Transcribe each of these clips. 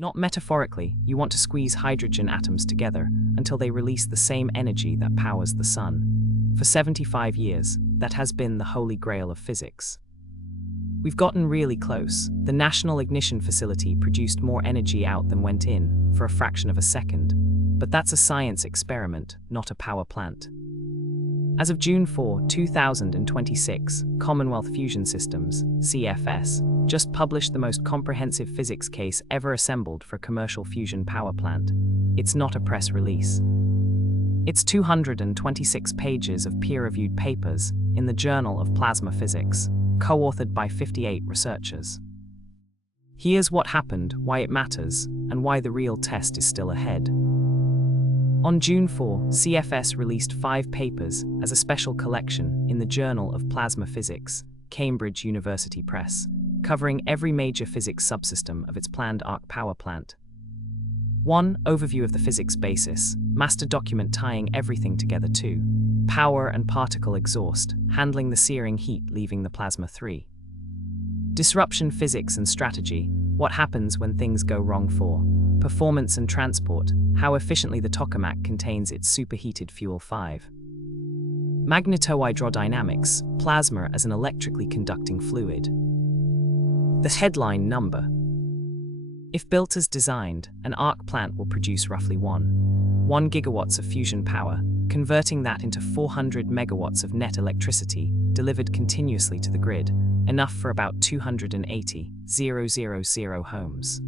Not metaphorically, you want to squeeze hydrogen atoms together until they release the same energy that powers the sun. For 75 years, that has been the holy grail of physics. We've gotten really close. The National Ignition Facility produced more energy out than went in, for a fraction of a second. But that's a science experiment, not a power plant. As of June 4, 2026, Commonwealth Fusion Systems, CFS, just published the most comprehensive physics case ever assembled for a commercial fusion power plant. It's not a press release. It's 226 pages of peer-reviewed papers in the Journal of Plasma Physics, co-authored by 58 researchers. Here's what happened, why it matters, and why the real test is still ahead. On June 4, CFS released 5 papers as a special collection in the Journal of Plasma Physics, Cambridge University Press, covering every major physics subsystem of its planned arc power plant. 1. Overview of the physics basis, master document tying everything together. 2. Power and particle exhaust, handling the searing heat leaving the plasma. 3. Disruption physics and strategy, what happens when things go wrong. 4. Performance and transport, how efficiently the tokamak contains its superheated fuel. 5. Magnetohydrodynamics, plasma as an electrically conducting fluid. The headline number. If built as designed, an arc plant will produce roughly 1 gigawatts of fusion power, converting that into 400 megawatts of net electricity delivered continuously to the grid, enough for about 280,000 homes.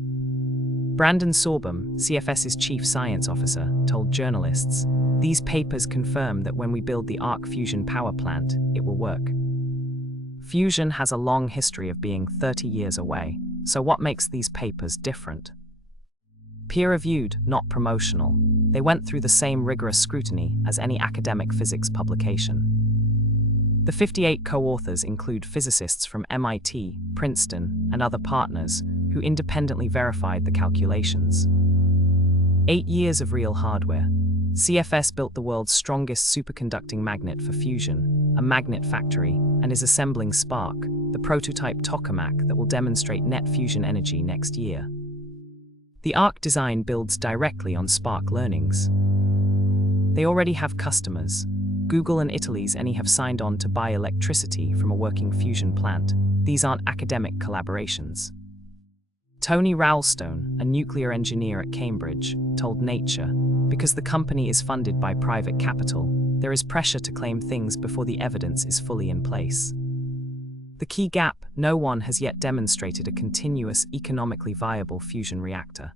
Brandon Sorbum, CFS's chief science officer, told journalists, "These papers confirm that when we build the arc fusion power plant, it will work." Fusion has a long history of being 30 years away, so what makes these papers different? Peer-reviewed, not promotional, they went through the same rigorous scrutiny as any academic physics publication. The 58 co-authors include physicists from MIT, Princeton, and other partners who independently verified the calculations. 8 years of real hardware. CFS built the world's strongest superconducting magnet for fusion, a magnet factory, and is assembling Spark, the prototype tokamak that will demonstrate net fusion energy next year. The ARC design builds directly on Spark learnings. They already have customers. Google and Italy's Eni have signed on to buy electricity from a working fusion plant. These aren't academic collaborations. Tony Ralstone, a nuclear engineer at Cambridge, told Nature, "Because the company is funded by private capital, there is pressure to claim things before the evidence is fully in place." The key gap: no one has yet demonstrated a continuous, economically viable fusion reactor.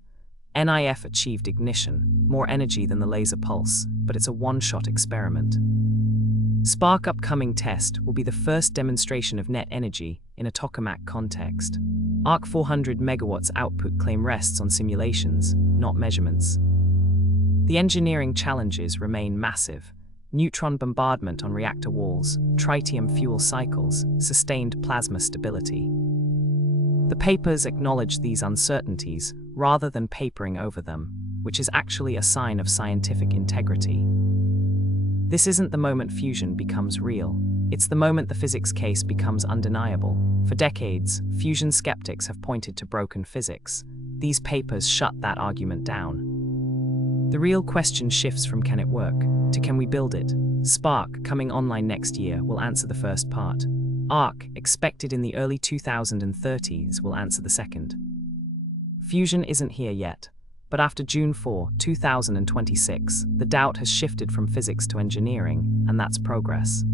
NIF achieved ignition, more energy than the laser pulse, but it's a one-shot experiment. Spark upcoming test will be the first demonstration of net energy in a tokamak context. ARC 400 megawatts output claim rests on simulations, not measurements. The engineering challenges remain massive. Neutron bombardment on reactor walls, tritium fuel cycles, sustained plasma stability. The papers acknowledge these uncertainties rather than papering over them, which is actually a sign of scientific integrity. This isn't the moment fusion becomes real. It's the moment the physics case becomes undeniable. For decades, fusion skeptics have pointed to broken physics. These papers shut that argument down. The real question shifts from can it work to can we build it? Spark, coming online next year, will answer the first part. ARC, expected in the early 2030s, will answer the second. Fusion isn't here yet, but after June 4, 2026, the doubt has shifted from physics to engineering, and that's progress.